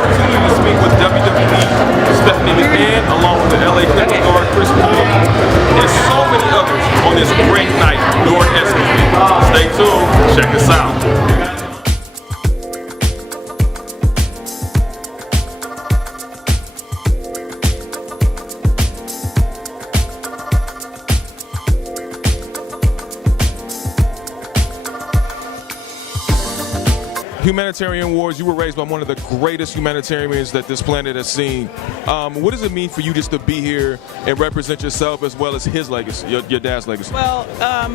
opportunity to speak with WWE Stephanie McMahon, along with the LA Clippers guard Chris Paul, and so many others on this great night during ESPY. Stay tuned. Check us out. Humanitarian Awards, you were raised by one of the greatest humanitarians that this planet has seen. What does it mean for you just to be here and represent yourself as well as his legacy, your dad's legacy? Well,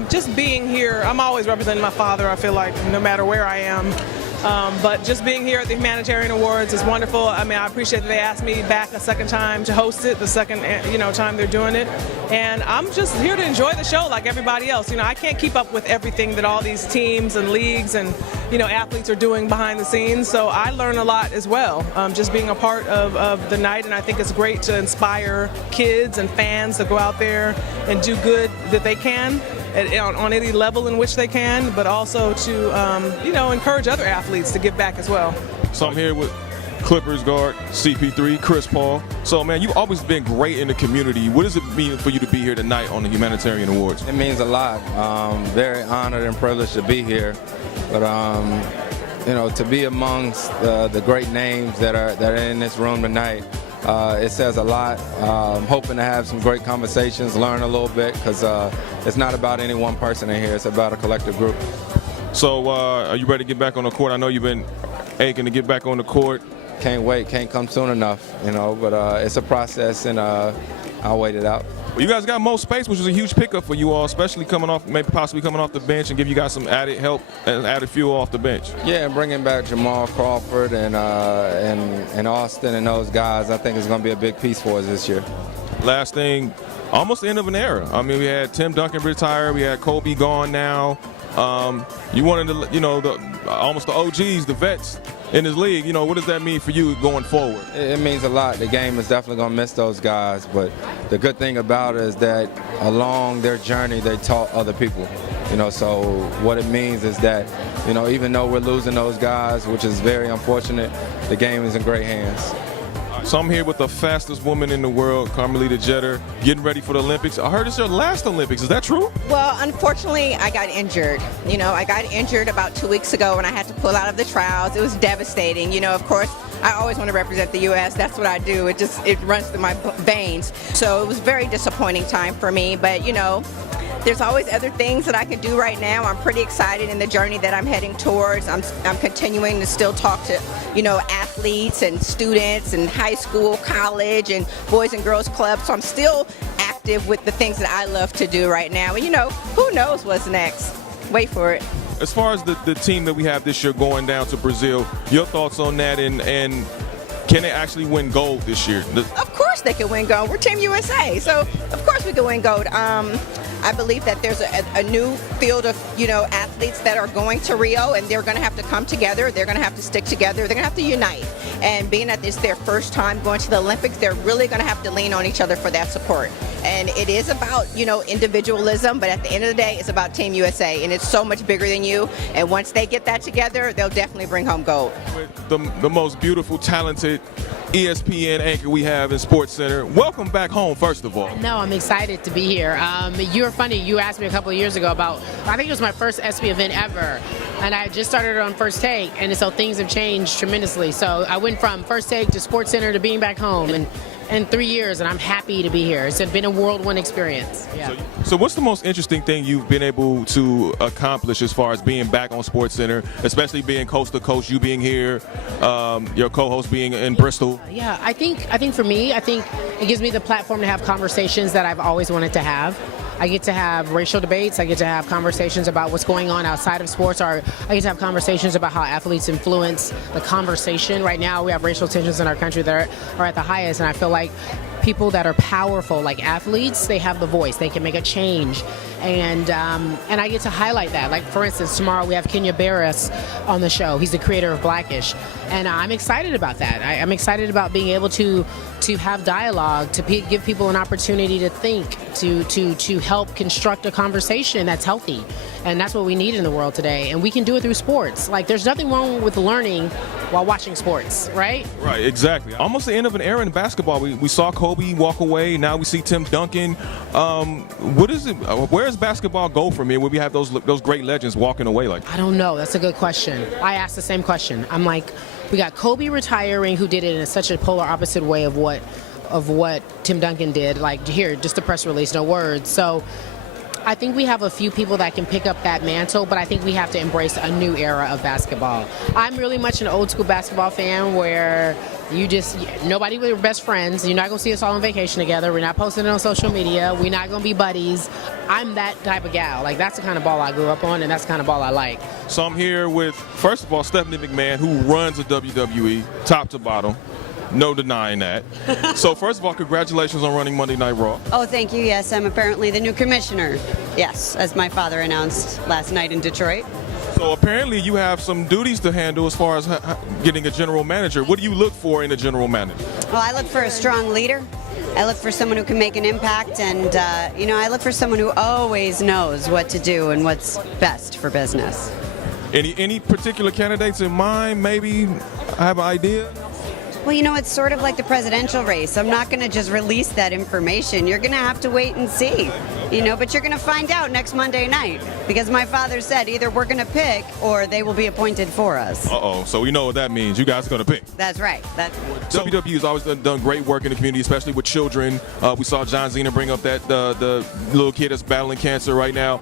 just being here, I'm always representing my father, I feel like, no matter where I am. But just being here at the Humanitarian Awards is wonderful. I mean, I appreciate that they asked me back a second time to host it, the second time they're doing it. And I'm just here to enjoy the show like everybody else. I can't keep up with everything that all these teams and leagues and athletes are doing behind the scenes. So I learn a lot as well, just being a part of the night. And I think it's great to inspire kids and fans to go out there and do good that they can on any level in which they can, but also to encourage other athletes to give back as well. So I'm here with Clippers guard CP3, Chris Paul. So man, you've always been great in the community. What does it mean for you to be here tonight on the Humanitarian Awards? It means a lot. Very honored and privileged to be here. But to be amongst the great names that are in this room tonight, it says a lot. Hoping to have some great conversations, learn a little bit, because it's not about any one person in here. It's about a collective group. So are you ready to get back on the court? I know you've been aching to get back on the court. Can't wait. Can't come soon enough, but it's a process, and I'll wait it out. Well, you guys got more space, which was a huge pickup for you all, especially possibly coming off the bench and give you guys some added help and added fuel off the bench. Yeah, and bringing back Jamal Crawford and Austin and those guys, I think is going to be a big piece for us this year. Last thing, almost the end of an era. I mean, we had Tim Duncan retire, we had Kobe gone now. You wanted to, almost the OGs, the vets in this league. What does that mean for you going forward? It means a lot. The game is definitely going to miss those guys, but the good thing about it is that along their journey, they taught other people. So what it means is that, even though we're losing those guys, which is very unfortunate, the game is in great hands. So I'm here with the fastest woman in the world, Carmelita Jeter, getting ready for the Olympics. I heard it's your last Olympics. Is that true? Well, unfortunately, I got injured. I got injured about 2 weeks ago when I had to pull out of the trials. It was devastating. Of course, I always want to represent the U.S. That's what I do. It runs through my veins. So it was a very disappointing time for me. But, there's always other things that I can do right now. I'm pretty excited in the journey that I'm heading towards. I'm continuing to still talk to, athletes and students and high school, college, and boys and girls clubs. So I'm still active with the things that I love to do right now. And, who knows what's next? Wait for it. As far as the team that we have this year going down to Brazil, your thoughts on that, and can they actually win gold this year? Of course they can win gold. We're Team USA, so of course we can win gold. I believe that there's a new field of athletes that are going to Rio, and they're going to have to come together. They're going to have to stick together. They're going to have to unite. And being that it's their first time going to the Olympics, they're really going to have to lean on each other for that support. And it is about individualism, but at the end of the day, it's about Team USA, and it's so much bigger than you. And once they get that together, they'll definitely bring home gold. With the most beautiful, talented ESPN anchor we have in SportsCenter. Welcome back home, first of all. No, I'm excited to be here. You're funny. You asked me a couple of years ago about, I think it was my first ESPY event ever, and I just started on First Take, and so things have changed tremendously. So I went from First Take to SportsCenter to being back home in 3 years, and I'm happy to be here. It's been a whirlwind experience. Yeah. So what's the most interesting thing you've been able to accomplish as far as being back on SportsCenter, especially being coast to coast, you being here, your co-host being in Bristol? Yeah, I think for me, it gives me the platform to have conversations that I've always wanted to have. I get to have racial debates. I get to have conversations about what's going on outside of sports. Or I get to have conversations about how athletes influence the conversation. Right now, we have racial tensions in our country that are at the highest, and I feel like people that are powerful, like athletes, they have the voice. They can make a change. And I get to highlight that. Like, for instance, tomorrow we have Kenya Barris on the show. He's the creator of Blackish. And I'm excited about that. I'm excited about being able to have dialogue, to give people an opportunity to think, to help construct a conversation that's healthy. And that's what we need in the world today. And we can do it through sports. Like, there's nothing wrong with learning while watching sports, right? Right, exactly. Almost the end of an era in basketball. We saw Kobe walk away. Now we see Tim Duncan. What is it? Where does basketball go from here when we have those great legends walking away like that? I don't know. That's a good question. I asked the same question. I'm like, we got Kobe retiring, who did it in such a polar opposite way of what Tim Duncan did. Like, here, just a press release, no words. So I think we have a few people that can pick up that mantle, but I think we have to embrace a new era of basketball. I'm really much an old school basketball fan where nobody we're best friends. You're not going to see us all on vacation together. We're not posting it on social media. We're not going to be buddies. I'm that type of gal. Like, that's the kind of ball I grew up on, and that's the kind of ball I like. So I'm here with, first of all, Stephanie McMahon, who runs the WWE top to bottom. No denying that. So first of all, congratulations on running Monday Night Raw. Oh, thank you. Yes, I'm apparently the new commissioner. Yes, as my father announced last night in Detroit. So apparently you have some duties to handle as far as getting a general manager. What do you look for in a general manager? Well, I look for a strong leader. I look for someone who can make an impact, and I look for someone who always knows what to do and what's best for business. Any particular candidates in mind? Maybe I have an idea. Well, it's sort of like the presidential race. I'm not going to just release that information. You're going to have to wait and see, but you're going to find out next Monday night, because my father said either we're going to pick or they will be appointed for us. Uh-oh, so we know what that means. You guys are going to pick. That's right. WWE has always done great work in the community, especially with children. We saw John Cena bring up that the little kid that's battling cancer right now.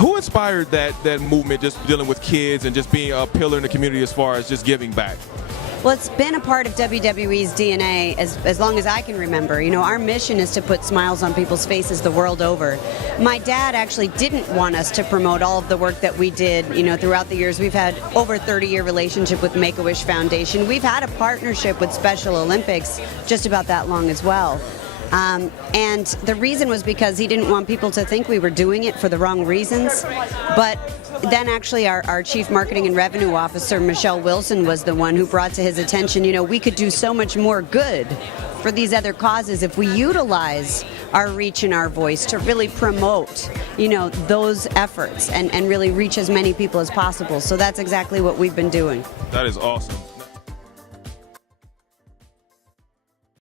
Who inspired that movement, just dealing with kids and just being a pillar in the community as far as just giving back? Well, it's been a part of WWE's DNA as long as I can remember. Our mission is to put smiles on people's faces the world over. My dad actually didn't want us to promote all of the work that we did, throughout the years. We've had over a 30-year relationship with Make-A-Wish Foundation. We've had a partnership with Special Olympics just about that long as well. And the reason was because he didn't want people to think we were doing it for the wrong reasons. But then actually our chief marketing and revenue officer, Michelle Wilson, was the one who brought to his attention, we could do so much more good for these other causes if we utilize our reach and our voice to really promote, those efforts and really reach as many people as possible. So that's exactly what we've been doing. That is awesome.